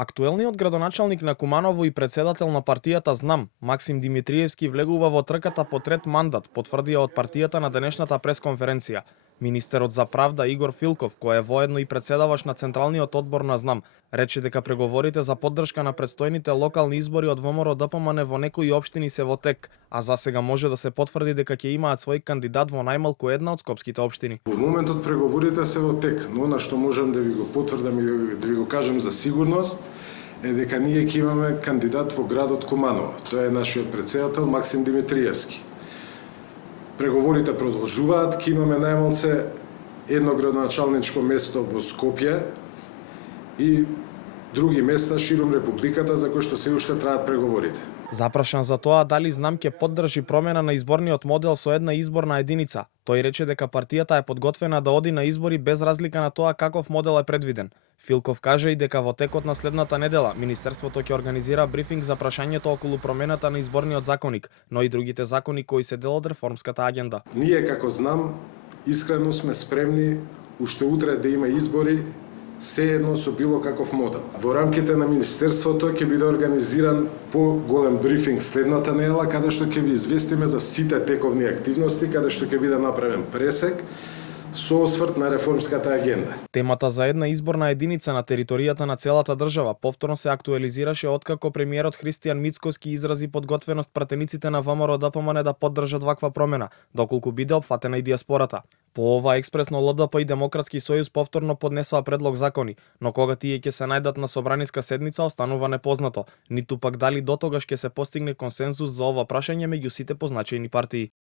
Актуелниот градоначалник на Куманово и председател на партијата ЗНАМ, Максим Димитриевски, влегува во трката по трет мандат, потврдија од партијата на денешната пресконференција. Министерот за правда Игор Филков, кој е воедно и председаваш на Централниот одбор на ЗНАМ, рече дека преговорите за поддршка на предстојните локални избори од ВМРО ДПМН во некои општини се во тек, а за сега може да се потврди дека ќе имаат свој кандидат во најмалку една од скопските општини. Во моментот преговорите се во тек, но на што можам да ви го потврдам и да ви го кажам за сигурност е дека ние ќе имаме кандидат во градот Куманово. Тоа е нашиот председател Максим Димитриевски. Преговорите продолжуваат, ќе имаме најмалце едно градоначалничко место во Скопје и други места широм републиката за кои што се уште траат преговорите. Запрашан за тоа дали ЗНАМ ќе поддржи промена на изборниот модел со една изборна единица, тој рече дека партијата е подготвена да оди на избори без разлика на тоа каков модел е предвиден. Филков каже и дека во текот на следната недела Министерството ќе организира брифинг за прашањето околу промената на изборниот законник, но и другите закони кои се дел од реформската агенда. Ние како ЗНАМ искрено сме спремни уште утре да има избори, сеедно со било каков модел. Во рамките на Министерството ќе биде организиран поголем брифинг следната недела, каде што ќе ви известиме за сите тековни активности, каде што ќе биде направен пресек со осврт на реформската агенда. Темата за една изборна единица на територијата на целата држава повторно се актуелизираше откако премиерот Христијан Мицкоски изрази подготвеност пратениците на ВМРО ДПМН да поддржат ваква промена, доколку биде опфатена и диаспората. По ова експресно ЛДП и Демократски сојуз повторно поднесоа предлог закони, но кога тие ќе се најдат на собраниска седница останува непознато, ниту пак дали дотогаш ќе се постигне консензус за ова прашање меѓу сите позначајни партии.